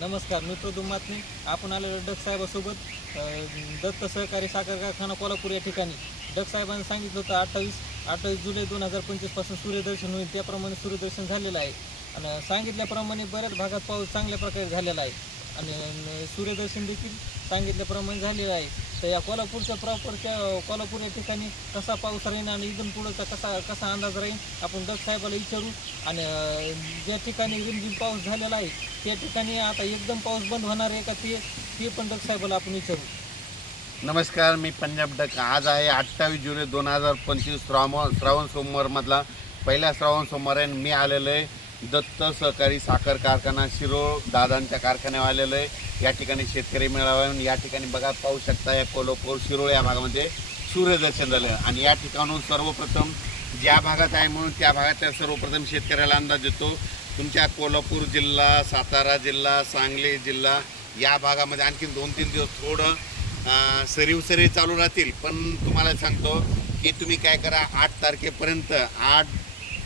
नमस्कार मी प्रदुम मातने आपण आलेलं डग साहेबासोबत दत्त सहकारी साखर कारखाना कोल्हापूर या ठिकाणी डग साहेबांनी सांगितलं होतं अठ्ठावीस अठ्ठावीस जुलै दोन हजार पंचवीसपासून सूर्यदर्शन होईल त्याप्रमाणे सूर्यदर्शन झालेलं आहे आणि सांगितल्याप्रमाणे बऱ्याच भागात पाऊस चांगल्या प्रकारे झालेला आहे आणि सूर्यदर्शन देखील सांगितल्याप्रमाणे झालेलं आहे तर या कोल्हापूरचं प्रॉपरच्या कोल्हापूर या ठिकाणी कसा पाऊस राहीन आणि इथून पुढंचा कसा कसा अंदाज राहील आपण दत्त साहेबाला विचारू आणि ज्या ठिकाणी रिमझिम पाऊस झालेला आहे त्या ठिकाणी आता एकदम पाऊस बंद होणार आहे का ते ते पण दत्त साहेबाला आपण विचारू नमस्कार मी पंजाब डक आज आहे अठ्ठावीस जुलै दोन हजार पंचवीस श्रावण श्रावण सोमवारमधला पहिला श्रावण सोमवार आहे मी आलेलो आहे दत्त सहकारी साखर कारखाना शिरोळ दादांच्या कारखान्या आलेलं आहे या ठिकाणी शेतकरी मेळावा या ठिकाणी बघा पाहू शकता या कोल्हापूर शिरोळ या भागामध्ये सूर्यदर्शन झालं आणि या ठिकाणून सर्वप्रथम ज्या भागात आहे म्हणून त्या भागातल्या सर्वप्रथम शेतकऱ्याला अंदाज येतो तुमच्या कोल्हापूर जिल्हा सातारा जिल्हा सांगली जिल्हा या भागामध्ये आणखी दोन तीन दिवस थोडं सरीव सरी चालू राहतील पण तुम्हाला सांगतो की तुम्ही काय करा आठ तारखेपर्यंत आठ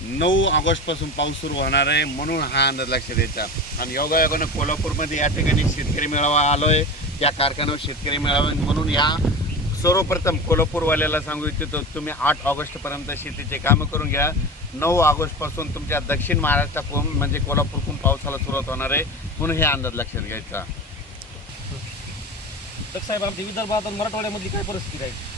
नऊ ऑगस्टपासून पाऊस सुरू होणार आहे म्हणून हा अंदाज लक्षात द्यायचा आणि योगायोगानं कोल्हापूरमध्ये या ठिकाणी शेतकरी मेळावा आलो आहे या कारखान्यावर शेतकरी मेळावा म्हणून या सर्वप्रथम कोल्हापूरवाल्याला सांगू इच्छितो तुम्ही आठ ऑगस्टपर्यंत शेतीचे कामं करून घ्या नऊ ऑगस्टपासून तुमच्या दक्षिण महाराष्ट्रातून म्हणजे कोल्हापूरकडून पावसाला सुरुवात होणार आहे म्हणून हे अंदाज लक्षात घ्यायचा साहेब आमच्या विदर्भात मराठवाड्यामधली काय परिस्थिती आहे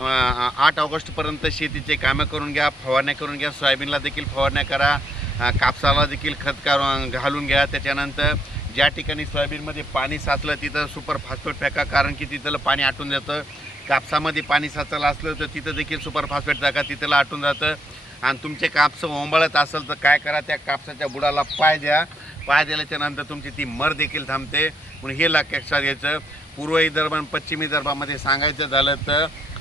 आठ ऑगस्टपर्यंत शेतीचे कामं करून घ्या फवारण्या करून घ्या सोयाबीनला देखील फवारण्या करा कापसाला देखील खत घालून घ्या त्याच्यानंतर ज्या ठिकाणी सोयाबीनमध्ये पाणी साचलं तिथं सुपर फास्फेट फेका कारण की तिथलं पाणी आटून जातं कापसामध्ये पाणी साचलं असलं तर तिथं देखील सुपर फास्फेट टाका तिथलं आटून जातं आणि तुमचे कापसं ओंबळत असेल तर काय करा त्या कापसाच्या बुडाला पाय द्या पाय दिल्याच्यानंतर तुमची ती मर देखील थांबते म्हणून हे लक्षात घ्यायचं पूर्व विदर्भ आणि पश्चिम विदर्भामध्ये सांगायचं झालं तर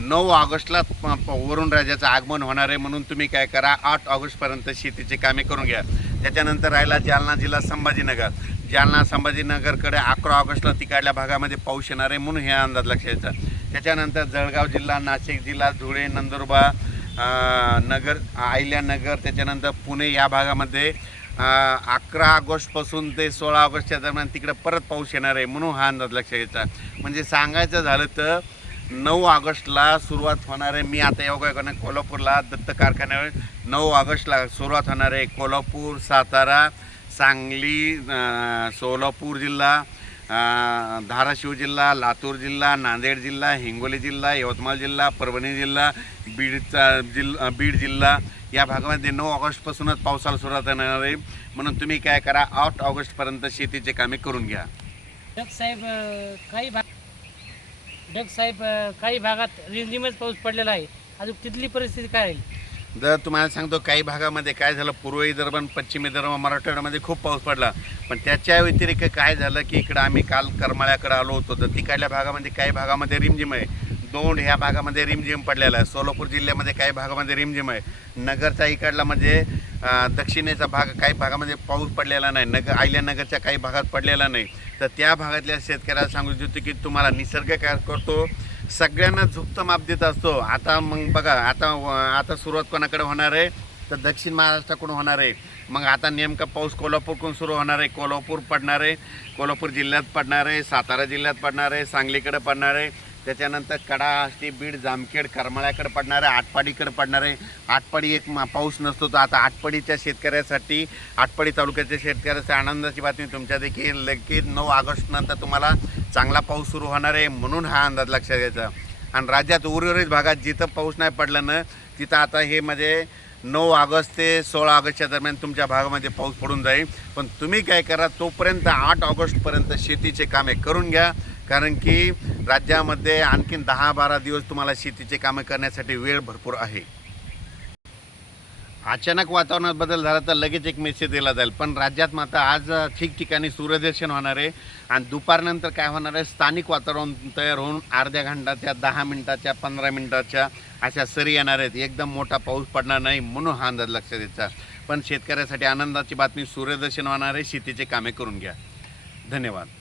नऊ ऑगस्टला वरुण राजाचं आगमन होणार आहे म्हणून तुम्ही काय करा आठ ऑगस्टपर्यंत शेतीचे कामे करून घ्या त्याच्यानंतर राहिला जालना जिल्हा संभाजीनगर जालना संभाजीनगरकडे अकरा ऑगस्टला तिकडल्या भागामध्ये पाऊस येणार आहे म्हणून हे अंदाज लक्षायचा त्याच्यानंतर जळगाव जिल्हा नाशिक जिल्हा धुळे नंदुरबार नगर आहिल्यानगर त्याच्यानंतर पुणे या भागामध्ये अकरा ऑगस्टपासून ते सोळा ऑगस्टच्या दरम्यान तिकडे परत पाऊस येणार आहे म्हणून हा अंदाज लक्षात घ्यायचा म्हणजे सांगायचं झालं तर नऊ ऑगस्टला सुरुवात होणार आहे मी आता करणे कोल्हापूरला दत्त कारखान्यावर नऊ ऑगस्टला सुरुवात होणार आहे कोल्हापूर सातारा सांगली सोलापूर जिल्हा धाराशिव जिल्हा लातूर जिल्हा नांदेड जिल्हा हिंगोली जिल्हा यवतमाळ जिल्हा परभणी जिल्हा बीडचा जिल्हा बीड जिल्हा या भागामध्ये नऊ ऑगस्टपासूनच पावसाला सुरुवात होणार आहे म्हणून तुम्ही काय करा आठ ऑगस्टपर्यंत शेतीचे कामे करून घ्या साहेब काही भाग डग साहेब काही भागात रिमझिमच पाऊस पडलेला आहे अजून तिथली परिस्थिती काय आहे जर तुम्हाला सांगतो काही भागामध्ये काय झालं पूर्व विदर्भ पश्चिम विदर्भ मराठवाड्यामध्ये खूप पाऊस पडला पण त्याच्या व्यतिरिक्त काय झालं की इकडं आम्ही काल करमाळ्याकडे आलो होतो तर तिकडल्या भागामध्ये काही भागामध्ये रिमझिम आहे दोंड ह्या भागामध्ये रिमझिम पडलेला आहे सोलापूर जिल्ह्यामध्ये काही भागामध्ये रिमझिम आहे नगरच्या इकडला म्हणजे दक्षिणेचा भाग काही भागामध्ये पाऊस पडलेला नाही नगर नगरच्या काही भागात पडलेला नाही तर त्या भागातल्या शेतकऱ्याला सांगू इच्छितो की तुम्हाला निसर्ग काय करतो सगळ्यांना झुप्त माप देत असतो आता मग बघा आता आता सुरुवात कोणाकडे होणार आहे तर दक्षिण महाराष्ट्राकडून होणार आहे मग आता नेमका पाऊस कोल्हापूरकडून सुरू होणार आहे कोल्हापूर पडणार आहे कोल्हापूर जिल्ह्यात पडणार आहे सातारा जिल्ह्यात पडणार आहे सांगलीकडे पडणार आहे त्याच्यानंतर कडा असते बीड जामखेड करमाळ्याकडे पडणार आहे आटपाडीकडे पडणार आहे आटपाडी एक पाऊस नसतो तर आता आटपाडीच्या शेतकऱ्यासाठी आटपाडी तालुक्याच्या शेतकऱ्यासाठी आनंदाची बातमी तुमच्या देखील लगेच नऊ ऑगस्टनंतर तुम्हाला चांगला पाऊस सुरू होणार आहे म्हणून हा अंदाज लक्षात घ्यायचा आणि राज्यात उर्वरित भागात जिथं पाऊस नाही पडला ना तिथं आता हे म्हणजे नऊ ऑगस्ट ते सोळा ऑगस्टच्या दरम्यान तुमच्या भागामध्ये पाऊस पडून जाईल पण तुम्ही काय करा तोपर्यंत आठ ऑगस्टपर्यंत शेतीचे कामे करून घ्या कारण की राज्यामध्ये आणखीन दहा बारा दिवस तुम्हाला शेतीचे कामं करण्यासाठी वेळ भरपूर आहे अचानक वातावरणात बदल झाला तर लगेच एक मेसेज दिला जाईल पण राज्यात मात्र आज ठिकठिकाणी सूर्यदर्शन होणार आहे आणि दुपारनंतर काय होणार आहे स्थानिक वातावरण तयार होऊन अर्ध्या घंटाच्या दहा मिनटाच्या पंधरा मिनटाच्या अशा सरी येणार आहेत एकदम मोठा पाऊस पडणार नाही म्हणून हा अंदाज लक्षात द्यायचा पण शेतकऱ्यासाठी आनंदाची बातमी सूर्यदर्शन होणार आहे शेतीचे कामे करून घ्या धन्यवाद